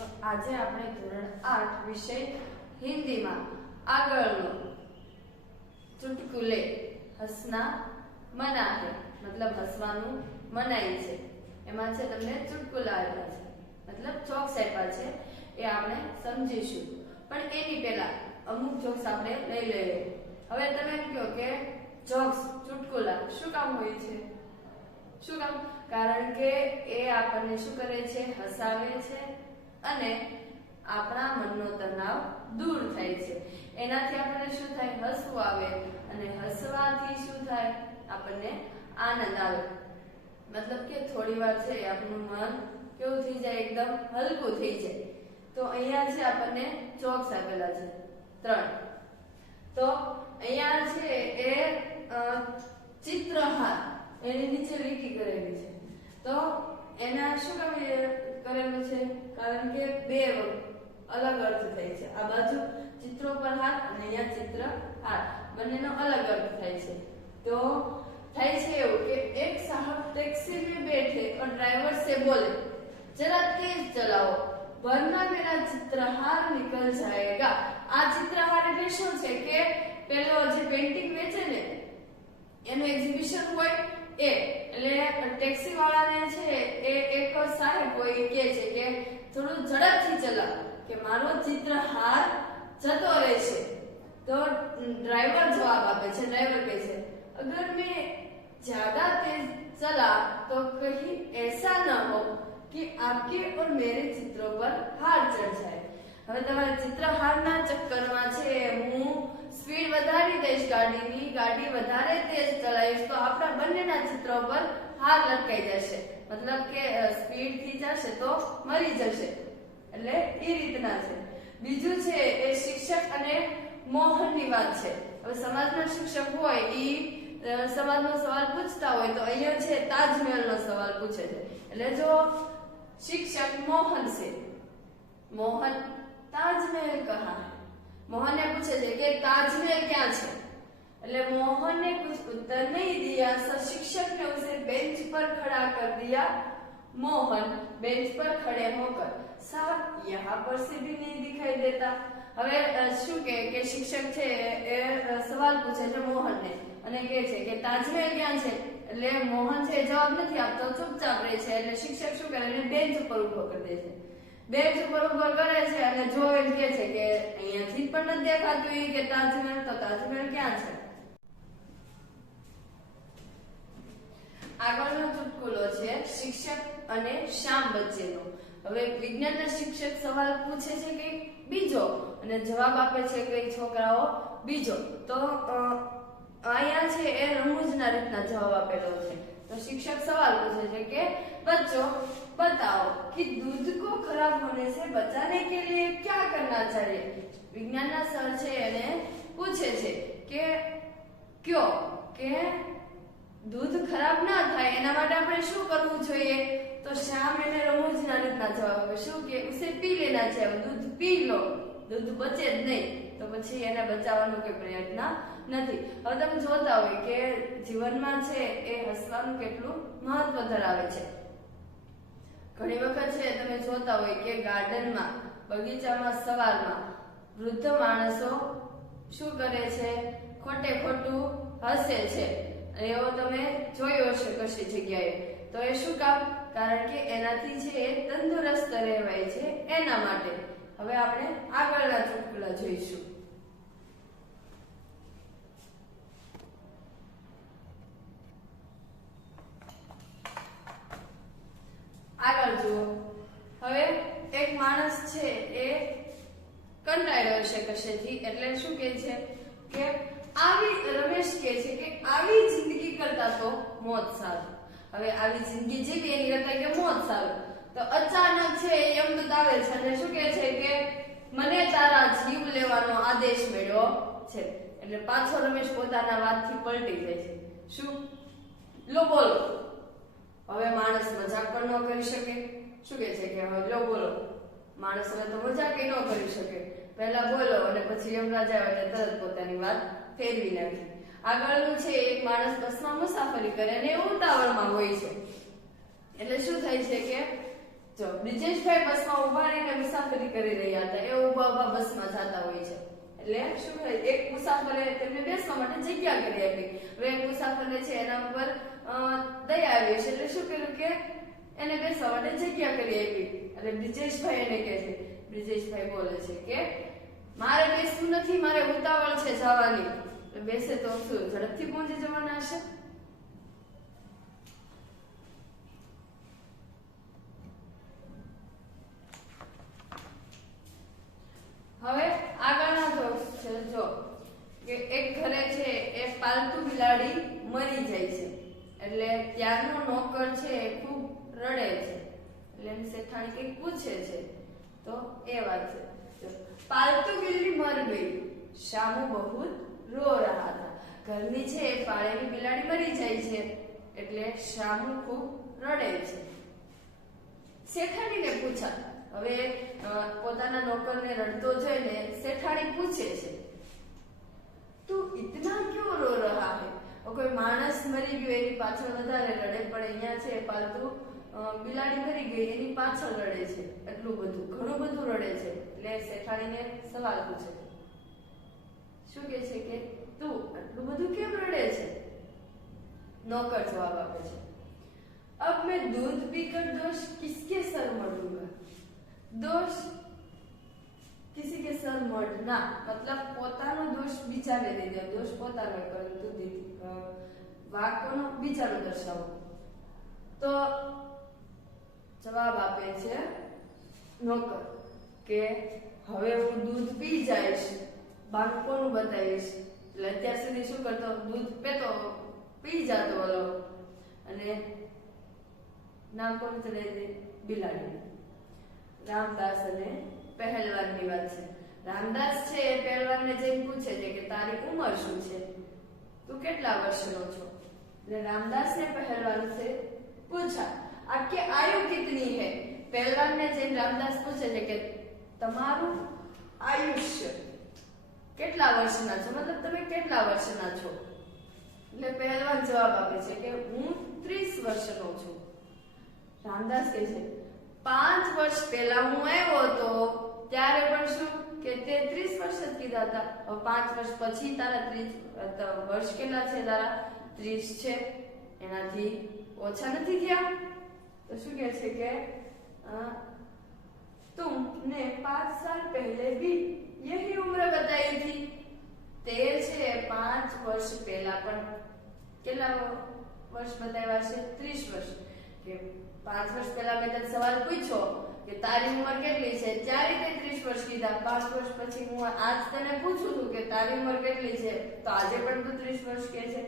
તો આજે આપણે ધોરણ 8 વિષય હિન્દીમાં આગળનો ચુટકુલે હસના મના હે મતલબ હસવાનું મનાઈ છે એમાં છે તમને ચુટકુલા આપ્યા છે મતલબ જોક્સ આપ્યા છે એ આપણે સમજીશું પણ એની પહેલા અમુક જોક્સ આપણે લઈ લઈએ હવે તમે એમ કહો કે જોક્સ ચુટકુલા શું કામ હોય છે શું કામ કારણ કે એ આપણને શું કરે છે હસાવે છે અને આપણા મનનો તણાવ દૂર થાય છે એનાથી આપણને શું થાય હસવું આવે અને હસવાથી શું થાય આપણને આનંદ આવે મતલબ કે થોડીવાર છે આપણું મન કેવું થઈ જાય એકદમ હલકું થઈ જાય તો અહીંયા છે આપણને જોક્સ આપેલા છે 3 તો અહીંયા છે એ ચિત્રહાર એની નીચે લીટી કરેલી છે તો એના શું કામ કરેલું છે કારણ કે બે અલગ અર્થ થાય છે આ બાજુ ચિત્રો પર હાથ અને અહીંયા ચિત્ર હાથ બંનેનો અલગ અર્થ થાય છે તો થાય છે એવું કે એક સાहब टैक्सी में बैठे और ड्राइवर से बोले जरा तेज चलाओ वरना मेरा चित्रहार निकल जाएगा આ ચિત્રહાર એટલે શું છે કે પેલો જે પેઇન્ટિંગ વેચે ને એનું એક્ઝિબિશન હોય એ એટલે ટેક્સી વાળાને છે એ એક સાહેબ હોય કે છે કે થોડું ઝડપથી ચલાવ કે મારો ચિત્રહાર જતો રહેશે તો ડ્રાઈવર જવાબ આપે છે ડ્રાઈવર કહે છે अगर मैं ज्यादा तेज चला तो कहीं ऐसा न हो कि आपके और मेरे चित्रों पर हार चढ़ जाए હવે તમારે ચિત્રહારના ચક્કરમાં છે હું સ્પીડ વધારી દઈશ ગાડીની ગાડી વધારે તેજ ચલાવીશ તો આપણા બંનેના ચિત્રો પર હાર લટકાઈ જશે મતલબ કે સ્પીડ થી જશે તો મરી જશે એટલે એ રીતના છે બીજું છે એ શિક્ષક અને મોહનની વાત છે હવે સમાજના શિક્ષક હોય ઈ સમાજનો સવાલ પૂછતા હોય તો અહીંયા છે તાજમહેલનો સવાલ પૂછે છે એટલે જો શિક્ષક મોહન છે મોહન ताजमहल कहाँ है मोहन ने पूछे थे कि ताजमहल क्या है એટલે मोहन ने कुछ उत्तर नहीं दिया सर शिक्षक ने उसे बेंच पर खड़ा कर दिया मोहन बेंच पर खड़े होकर साहब यहाँ पर से भी नहीं दिखाई देता હવે શું કે શિક્ષક છે એ સવાલ પૂછે છે મોહનને અને કહે છે કે તાજમહેલ ક્યાં છે એટલે મોહન છે જવાબ નથી આપતો ચૂપચાપ રહે છે એટલે શિક્ષક શું કરે એને બેન્ચ ઉપર ઊભો કરી દે છે બેન્ચ ઉપર ઉભો કરે છે અને જો એમ કહે છે કે અહીંયાથી પણ નથી દેખાતું ઈ કે તાજમહેલ તો તાજમહેલ ક્યાં છે આગળનો ચુટકુલો છે શિક્ષક અને શ્યામ વચ્ચેનો હવે વિજ્ઞાનના શિક્ષક સવાલ પૂછે છે કે બીજો અને જવાબ આપે છે કે છોકરાઓ બીજો તો અહીંયા છે એ રમૂજના રીતના જવાબ આપેલો છે तो शिक्षक सवाल पूछे थे कि बच्चों बताओ कि दूध को खराब होने से बचाने के लिए क्या करना चाहिए विज्ञान ना सर છે એને પૂછે છે કે क्यों કે दूध खराब ના થાય એના માટે આપણે શું કરવું જોઈએ તો શ્યામ એને રમૂજના રીતના જવાબ આપે શું કે ઉસે પી લેના चाहिए दूध पी लो दूध બચે જ નહીં તો પછી એને બચાવવાનો કોઈ પ્રયત્ન નથી હવે તમે જોતા હોય કે જીવનમાં છે એ હસવાનું કેટલું મહત્વ ધરાવે છે ઘણી વખત છે તમે જોતા હોય કે ગાર્ડનમાં બગીચામાં સવારમાં વૃદ્ધ માણસો શું કરે છે ખોટે ખોટું હસે છે એવો તમે જોયો હશે કશી જગ્યાએ તો એ શું કામ કારણ કે એનાથી છે એ તંદુરસ્ત રહેવાય છે એના માટે હવે આપણે આગળના ચુટકુલા જોઈશું આગળ જુઓ હવે એક માણસ છે એ કંટાળ્યો છે કશેથી એટલે શું કહે છે કે આવી રમેશ કહે છે કે આવી જિંદગી કરતા તો મોત સારું હવે આવી જિંદગી જીવી એની કરતા કે મોત સારું તો અચાનક છે એ યમદૂત આવે છે અને શું કહે છે કે મને તારા જીવ લેવાનો આદેશ મળ્યો છે એટલે પાછો રમેશ પોતાના વાતથી પલટી જાય છે શું લો બોલો હવે માણસ મજાક પણ ન કરી શકે શું કહે છે કે હવે લો બોલો માણસ હવે તો મજાક ન કરી શકે પહેલા બોલો અને પછી યમરાજ આવે એટલે તરત પોતાની વાત ફેરવી નાખી આગળનું છે એક માણસ બસમાં મુસાફરી કરે અને ઉતાવળમાં હોય છે એટલે શું થાય છે કે જો બ્રિજેશભાઈ બસમાં ઊભા રહીને મુસાફરી કરી રહ્યા હતા. એ ઊભા બસમાં જતા હોય છે એટલે શું થાય, એક મુસાફરે તેમને બેસવા માટે જગ્યા કરી આપી. હવે એક મુસાફરને છે એના ઉપર દયા આવી છે એટલે શું કર્યું કે એને બેસવા માટે જગ્યા કરી આપી. એટલે બ્રિજેશભાઈ એને કહે છે, બ્રિજેશભાઈ બોલે છે કે મારે બેસવું નથી, મારે ઉતાવળ છે જવાની. બેસે તો શું ઝડપથી પહોંચી જવાના હશે. હવે આગળના જોક્સ છે. જો કે એક ઘરે છે એ પાલતુ બિલાડી મરી જાય છે એટલે ત્યારનો નોકર છે એ ખૂબ રડે છે. એટલે એની શેઠાણી કંઈક પૂછે છે તો એ વાત છે, પાલતુ બિલ્લી મર ગઈ, શામુ બહુત રો રહા था. ઘરની છે એ પાળેલી બિલાડી મરી જાય છે એટલે શામુ ખૂબ રડે છે. શેઠાણીને પૂછા. હવે પોતાના નોકરને રડતો જોઈને શેઠાણી પૂછે છે, તું ઇતના ક્यों રો રહા હે? કોઈ માણસ મરી ગયો એની પાછળ વધારે રડે, પણ અહીંયા છે પાલતુ બિલાડી મરી ગઈ એની પાછળ રડે છે, એટલું બધું ઘણું બધું રડે છે. એટલે શેઠાણીને સવાલ પૂછે, શું કહે છે કે તું આટલું બધું કેમ રડે છે? નોકર જવાબ આપે છે, अब मैं दूध पीकर दोष किसके सर मढ़ूंगा? दोष किसी के सर मढ़ना मतलब પોતાનો દોષ બીજાને દઈ દે. દોષ પોતાનો પરંતુ વાક્યનો બીજાનો દર્શાવો. તો જવાબ આપે છે નોકર કે હવે હું દૂધ પી જઈશ, બાકી કોનું બતાવીશ? એટલે અત્યાર સુધી શું કરતો, દૂધ પેતો પી જતો ઓલો, અને નામ કોણ ચડાવી દે? બિલાડી. રામદાસ અને પહેલવાનની વાત છે. રામદાસ છે એ પહેલવાનને જઈને પૂછે છે કે તારી ઉંમર શું છે, તું કેટલા વર્ષનો છો? એટલે રામદાસ ને પહેલવાન से पूछा आपकी आयु कितनी है? પહેલવાન ને જઈને રામદાસ પૂછે છે કે તમારું આયુષ્ય કેટલા વર્ષના છો, મતલબ તમે કેટલા વર્ષના છો? એટલે પહેલવાન જવાબ આપે છે કે હું 30 વર્ષનો છું. રામદાસ કહે છે 5 વર્ષ પહેલા હું આવ્યો હતો ત્યારે પણ શું કે તે 30 વર્ષ જ કીધા હતા. હવે 5 વર્ષ પછી તારા 30 વર્ષ કેટલા છે? તારા 30 છે, એનાથી ઓછા નથી થયા. તો શું કહે છે કે तुमने 5 साल पहले भी यही उम्र बताई थी. તે છે 5 વર્ષ પહેલા પણ કેટલા વર્ષ બતાવ્યા છે? 30 વર્ષ. કે 5 વર્ષ પહેલા મેં તને સવાલ પૂછ્યો કે તારી ઉંમર કેટલી છે, ત્યારે તે 30 વર્ષ કીધા. 5 વર્ષ પછી હું આજ તને પૂછું છું કે તારી ઉંમર કેટલી છે, તો આજે પણ તું 30 વર્ષ કહે છે.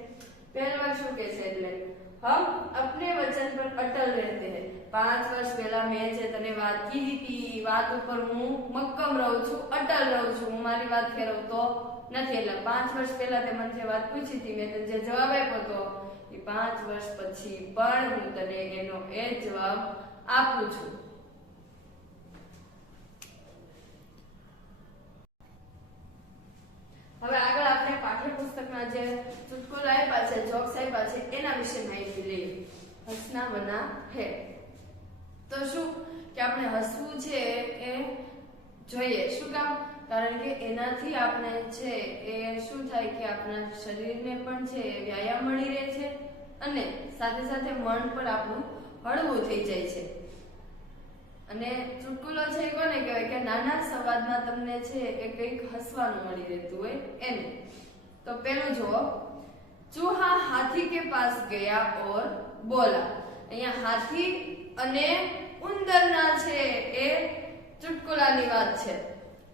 પહેલવાન શું કહે છે? એટલે हम अपने वचन पर अटल रहते हैं. 5 વર્ષ પહેલા મેં જે તને વાત કીધી હતી, વાત ઉપર હું મક્કમ રહું છું, અટલ રહું છું, હું મારી વાત ફેરવતો નથી. એટલે 5 વર્ષ પહેલા તે મને જે વાત પૂછી હતી, મેં તને જે જવાબ આપ્યો હતો, એ 5 વર્ષ પછી પણ હું તને એનો એ જવાબ આપું છું. હવે આગળ આપણે પાઠ્યપુસ્તકના જે ચુટકુલા આપ્યા છે, જોક્સ આપ્યા છે, એના વિશે માહિતી લઈએ. હસના બના હે. તો શું કે આપણે હસવું છે એ જોઈએ. શું કામ? કારણ કે એનાથી આપણે છે એ શું થાય કે આપણા શરીરને પણ છે વ્યાયામ મળી રહે છે અને સાથે સાથે મન પણ આપણું હળવું થઈ જાય છે. અને ચુટકુલો છે એ કોને કહેવાય કે નાના સંવાદમાં તમને છે એ કંઈક હસવાનું મળી રહેતું હોય એને. તો પેલું જુઓ, ચૂહા હાથી કે પાસ ગયા ઓર બોલા. અહીંયા હાથી અને ઉંદરના છે એ ચુટકુલાની વાત છે.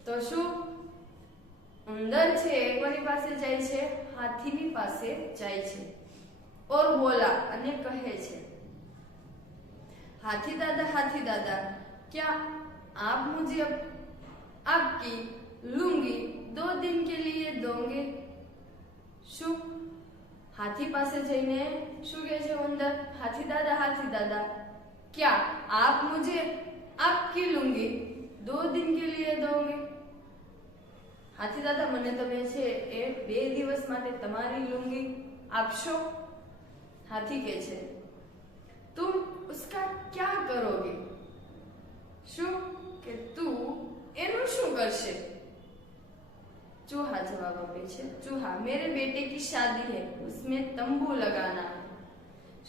તો શું ઉંદર છે એ કોની પાસે જાય છે? હાથીની પાસે જાય છે. ઓર બોલા અને કહે છે, हाथी दादा क्या आप मुझे आपकी लुंगी 2 दिन के लिए दोगे? શું હાથી પાસે જઈને શું કહે છે ઉંદર? हाथी दादा क्या आप मुझे आपकी लुंगी 2 दिन के लिए दोगे? हाथी दादा મને તમે છે એ 2 દિવસ માટે તમારી લુંગી આપશો? હાથી કહે છે तुम उसका क्या करोगे? છે चूहा मेरे बेटे की शादी है उसमें तंबू लगाना है।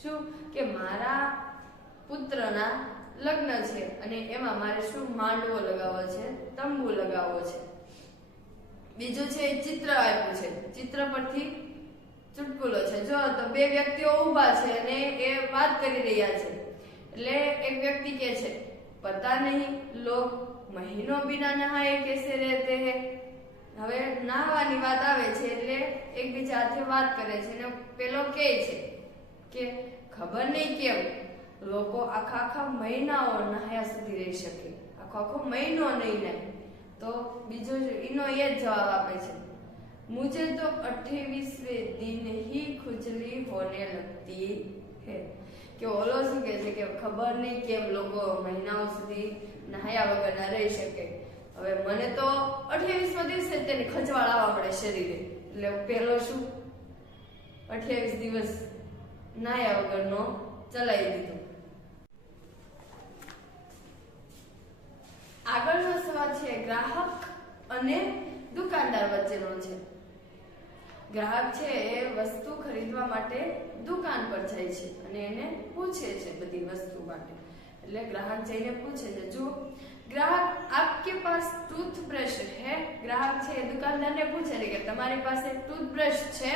શું કે મારા પુત્રના લગ્ન છે અને એમાં મારે શું માંડવો લગાવવો છે, તંબુ લગાવવો છે। બીજું છે ચિત્ર આપ્યું છે, ચિત્ર પરથી ચુટકુલો છે। જો તો બે વ્યક્તિઓ ઊભા છે અને એ વાત કરી રહ્યા છે। એટલે એક વ્યક્તિ કહે છે पता नहीं लोग महीनों बिना नहाए कैसे रहते हैं। હવે નહાવાની વાત આવે છે એટલે એકબીજા સાથે વાત કરે છે અને પેલો કહે છે કે ખબર નહીં કેમ લોકો આખા મહિનાઓ નહાયા સુધી રહી શકે, આખો મહિનો નહીં નાય। તો બીજો એનો એ જ જવાબ આપે છે मुझे तो 28वें दिन ही खुजली होने लगती है। કે ઓલો શું કહે છે કે ખબર નહીં કેમ લોકો મહિનાઓ સુધી નહાયા વગર ના રહી શકે। હવે મને તો 28મા દિવસે તેની ખજવાળ આવવા મળે શરીરે। એટલે પેલો શું 28 દિવસ નાયા વગરનો ચલાવી દીધો। આગળનો સવાલ છે ગ્રાહક અને દુકાનદાર વચ્ચેનો છે। ગ્રાહક છે એ વસ્તુ ખરીદવા માટે દુકાન પર જાય છે અને એને પૂછે છે બધી વસ્તુ માટે। એટલે ગ્રાહક જઈને પૂછે છે જો ग्राहक आपके पास टूथब्रश है। ग्राहक છે દુકાનદારને પૂછે છે કે તમારી પાસે ટૂથબ્રશ છે?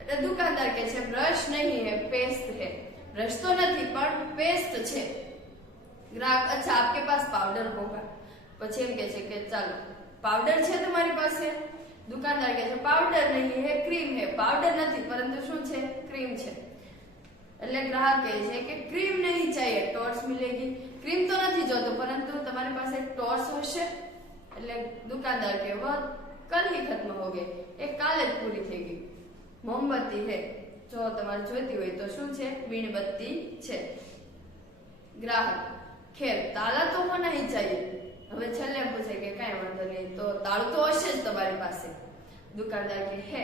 એટલે દુકાનદાર કહે છે બ્રશ નહીં है पेस्ट है। ब्रश तो नहीं पर पेस्ट છે। ग्राहक अच्छा आपके पास पाउडर होगा। પછી એમ કહે છે કે ચાલો પાવડર છે તમારી પાસે? दुकानदार કહે છે पाउडर नहीं है क्रीम है। पाउडर नहीं परंतु શું છે क्रीम છે। એટલે ગ્રાહક કહે છે કે क्रीम नहीं चाहिए टॉर्च मिलेगी। क्रीम तो नहीं જોતો परंतु તમારી પાસે टॉर्च હશે? એટલે दुकानदार કહે वो कल ही खत्म हो गई, एक काल જ પૂરી થઈ ગઈ। मोमबत्ती है જો તમારે જોઈતી હોય તો શું છે મીણબત્તી છે। ગ્રાહક ખેર તાલા તો હોના ही चाहिए। હવે છેલ્લે પૂછે કે કાઈ વાંધો નહીં તો તાળું તો હશે જ તમારી પાસે। દુકાનદાર કે હે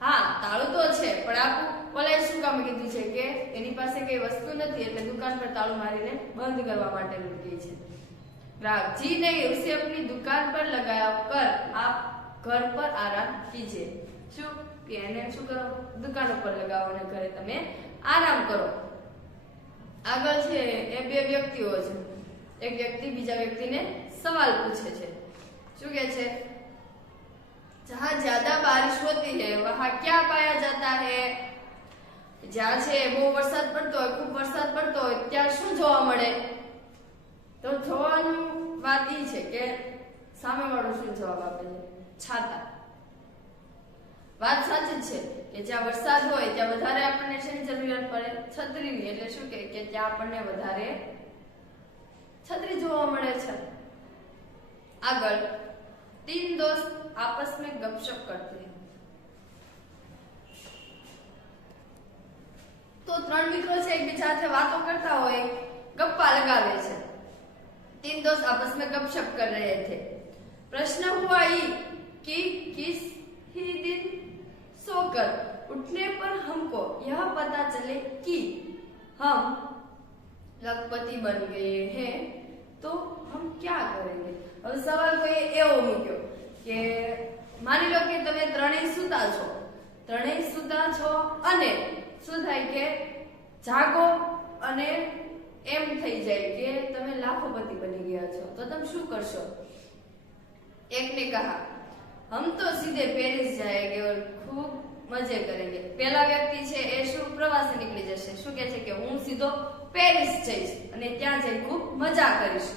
હા તાળું તો છે પણ આપ ઓલા શું કામ કીધું છે કે એની પાસે કઈ વસ્તુ નથી એટલે દુકાન પર તાળું મારીને બંધ કરવા માટે કહે છે। ग्राहक जी नहीं उसे अपनी दुकान पर लगाया कर आप घर पर आराम कीजिए। શું કે એને શું કરો દુકાન ઉપર લગાવો અને ઘરે તમે આરામ કરો। આગળ છે એ બે વ્યક્તિઓ છે। एक व्यक्ति बीजा व्यक्ति ने सवाल पूछे छे। શું કહે છે जहाँ ज्यादा बारिश होती है वहाँ क्या पाया जाता है। જ્યાં છે બહુ વરસાદ પડતો હોય ખૂબ વરસાદ પડતો હોય ત્યાં શું જોવા મળે? તો જોવાનું વાત ઈ છે કે સામેવાળો શું જવાબ આપે છે છાતા। વાત સાચી છે કે જ્યાં વરસાદ હોય ત્યાં વધારે આપણને શેની જરૂરિયાત પડે છત્રીની। એટલે શું કે ત્યાં આપણને વધારે छतरी જોવા મળે છે। આગળ तीन दोस्त आपस में गपशप करते हैं। तो ત્રણ મિત્રો છે એકબીજા સાથે વાતો કરતા હોય ગપ્પા લગાવે છે। तीन दोस्त आपस में गपशप कर रहे थे। प्रश्न हुआ ये कि किस ही दिन सोकर उठने पर हमको यह पता चले कि हम लखपति बन गए हैं तो हम क्या करेंगे। હવે સવાલ કોઈ એવો મૂક્યો કે માની લો કે તમે ત્રણેય સૂતા છો અને શું થાય કે જાગો અને એમ થઈ જાય કે તમે લાખોપતિ બની ગયા છો તો તમે શું કરશો? એક ને કહા हम तो सीधे पेरिस जाएंगे और खूब मजे करेंगे। पहला व्यक्ति છે એ શું પ્રવાસે નીકળી જશે। શું કહે છે કે હું સીધો पेरिस જઈશ અને ત્યાં જઈ ખૂબ મજા કરીશ।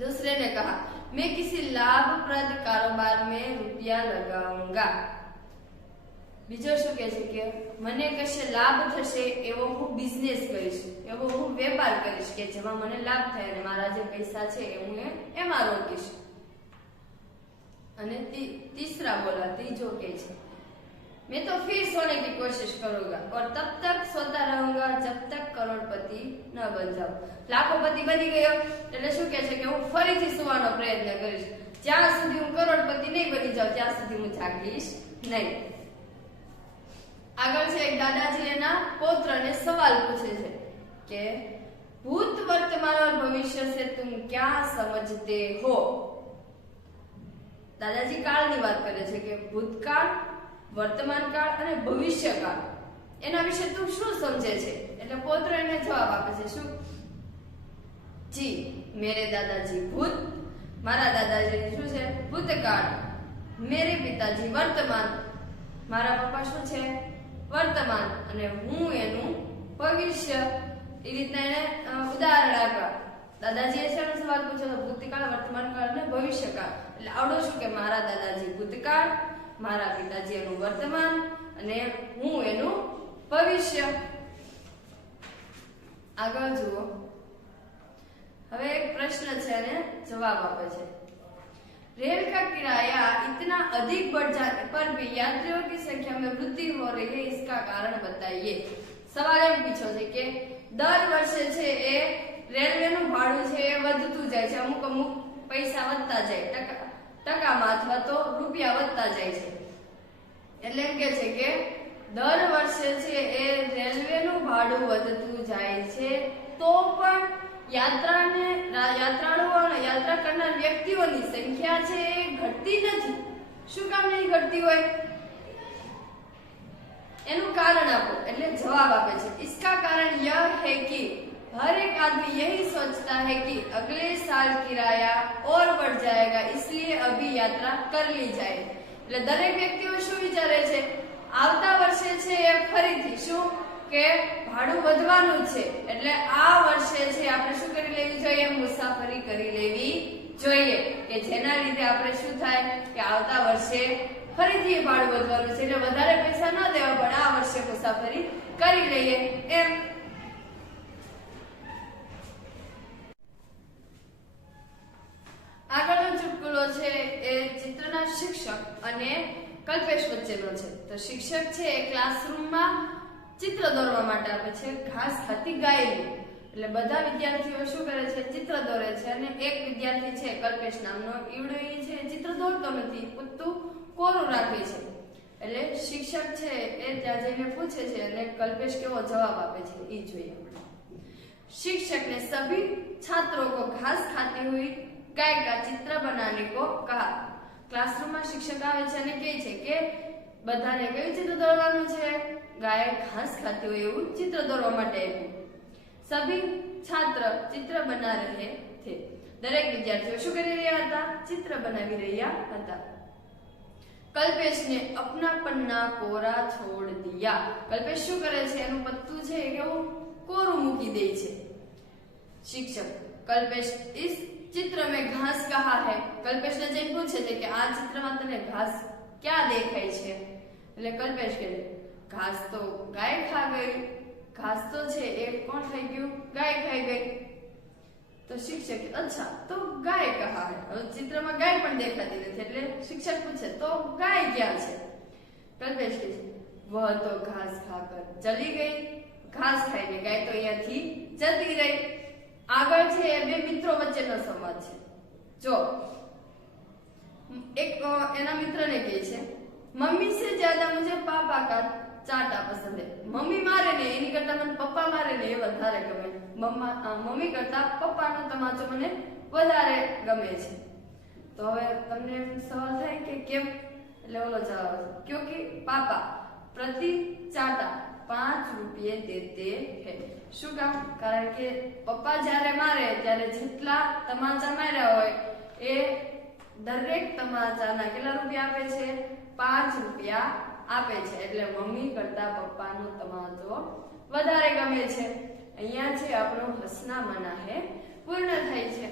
दूसरे ने कहा मैं किसी लाभप्रद कारोबार में रुपया लगाऊंगा। બીજો શું કહે છે કે મને કશે લાભ થશે એવો હું બિઝનેસ કરીશ, એવો હું વેપાર કરીશ કે જેમાં મને લાભ થાય અને મારા જે પૈસા છે એ હું એમાં રોકીશ। અને तीसरा बोला तीजो के छे मैं तो फिर सोने की कोशिश करूंगा और तब तक सोता रहूंगा जब तक करोड़पति न बन जाऊं। लाखोपति बनी गयो એટલે શું કહે છે કે હું ફરીથી સુવાનો પ્રયત્ન કરીશ જ્યાં સુધી હું કરોડપતિ નહીં બની જાઉં ત્યાં સુધી હું જાગીશ નહીં। આગળ છે એક દાદાજી એના પૌત્રને સવાલ પૂછે છે કે ભૂત વર્તમાન और भविष्य से तुम क्या समझते हो। દાદાજી કાળની વાત કરે છે કે ભૂતકાળ, વર્તમાન કાળ અને ભવિષ્યકાળ એના વિશે તું શું સમજે છે? એટલે પૌત્ર એને જવાબ આપે છે શું? જી મેરે દાદાજી ભૂત, મારા દાદાજી શું છે? ભૂતકાળ, મેરે પિતાજી વર્તમાન, મારા પપ્પા શું છે? વર્તમાન, અને હું એનું ભવિષ્ય. એ રીતના એને ઉદાહરણ આપ્યા. દાદાજીએ શેનો સવાલ પૂછ્યો? ભૂતકાળ, વર્તમાન કાળ અને ભવિષ્યકાળ. એટલે આવડો શું કે મારા દાદાજી ભૂતકાળ, મારા પિતાજી એનું વર્તમાન અને હું એનું ભવિષ્ય. આગળ જુઓ. હવે એક પ્રશ્ન છે અને જવાબ આપે છે. रेल का किराया इतना अधिक बढ़ जाने पर भी यात्रियों की संख्या में वृद्धि हो रही है, इसका कारण बताइए. सवाल એમ પૂછ્યો છે કે દર વર્ષે છે એ રેલવેનું ભાડું છે એ વધતું જાય છે, અમુક અમુક પૈસા વધતા જાય, ટકામાં અથવા તો રૂપિયા વધતા જાય છે. એટલે એમ કે છે કે દર વર્ષે છે એ રેલવેનું ભાડું વધતું જાય છે, તો પણ યાત્રાળુઓ અને યાત્રા કરનાર વ્યક્તિઓની સંખ્યા છે એ ઘટતી નથી. શું કામ નહીં ઘટતી હોય? એનું કારણ આપો. એટલે જવાબ આપે છે इसका कारण यह है कि हर एक आदमी यही सोचता है कि अगले साल किराया और बढ़ जाएगा, इसलिए अभी यात्रा कर ली जाए. એટલે દરેક વ્યક્તિઓ શું વિચારે છે? આવતા વર્ષે છે એ ફરીથી શું કે ભાડું વધવાનું છે, એટલે આ વર્ષે છે આપણે શું કરી લેવી જોઈએ? મુસાફરી કરી લેવી જોઈએ, કે જેના લીધે આપણે શું થાય કે આવતા વર્ષે ફરીથી ભાડું વધવાનું છે, એટલે વધારે પૈસા ન દેવા પડે, આ વર્ષે મુસાફરી કરી લઈએ એમ. આગળનો ચુટકુલો છે એ ચિત્રના શિક્ષક અને કલ્પેશ વચ્ચેનો છે. તો શિક્ષક છે એ ક્લાસરૂમમાં ચિત્ર દોરવા માટે આપે છે ઘાસ ખાતી ગાયનું. એટલે બધા વિદ્યાર્થીઓ શું કરે છે? ચિત્ર દોરે છે, અને એક વિદ્યાર્થી છે કલ્પેશ નામનો, ઈવડો એ છે ચિત્ર દોરતો નથી, પૂરતું કોરું રાખે છે. એટલે શિક્ષક છે એ ત્યાં જઈને પૂછે છે અને કલ્પેશ કેવો જવાબ આપે છે એ જોઈએ. शिक्षक ने सभी छात्रों को घास खाती हुई गाय का चित्र बनाने को कहा. क्लासरूम में शिक्षक આવે છે અને કહે છે કે બધાને કયું ચિત્ર દોરવાનું છે? ગાય ઘાસ ખાતી હોય એવું ચિત્ર દોરવા માટે આપ્યું. સભી છાત્ર ચિત્ર બના રહે થે. દરેક વિદ્યાર્થીઓ શું કરી રહ્યા હતા? ચિત્ર બનાવી રહ્યા હતા. કલ્પેશ ને अपना पन्ना कोरा छोड़ दिया. કલ્પેશ શું કરે છે? એનું પત્તું છે કેવું कोरू મૂકી દે છે. शिक्षक कल्पेश इस चित्र में घास कहाँ है? कल्पेश ने जैन पूछे थे कि आ चित्र में तने घास क्या देखाय छे? એટલે કલ્પેશ કહે ઘાસ તો ગાય ખા ગઈ. ઘાસ તો છે એ કોણ ખાઈ ગયું? ગાય ખાઈ ગઈ. તો શિક્ષક અચ્છા તો ગાય કहाँ है? હવે ચિત્રમાં ગાય પણ દેખાતી નથી, એટલે શિક્ષક પૂછે તો ગાય ક્યાં છે? કલ્પેશ કહે વહ તો ઘાસ ખાકર ચલી ગઈ. ઘાસ ખાઈને ગાય તો અહીંયાથી જતી રહી. આગળ છે એ બે મિત્રો વચ્ચેનો સંવાદ છે. જો એક એના મિત્રને કહે છે મમ્મી से ज्यादा मुझे पापा का चाटा पसंद है. મમ્મી મારે ને એની કરતા મને પપ્પા મારે ને એ વધારે ગમે. મમ્મી કરતા પપ્પાનો તમાચો મને વધારે ગમે છે. તો હવે તમને સવાલ થાય કે કેમ? એટલે ઓલો જવાબ क्योंकि पापा प्रति चाटा 5 रुपये देते हैं. શું કામ? કારણ કે પપ્પા જ્યારે મારે ત્યારે જેટલા તમાચા માર્યા હોય એ દરેક તમાચાના કેટલા રૂપિયા આપે છે? 5 રૂપિયા આપે છે. એટલે મમ્મી કરતા પપ્પાનો તમાચો વધારે ગમે છે. અહીંયા છે આપણો હસના મના હે પૂર્ણ થાય છે.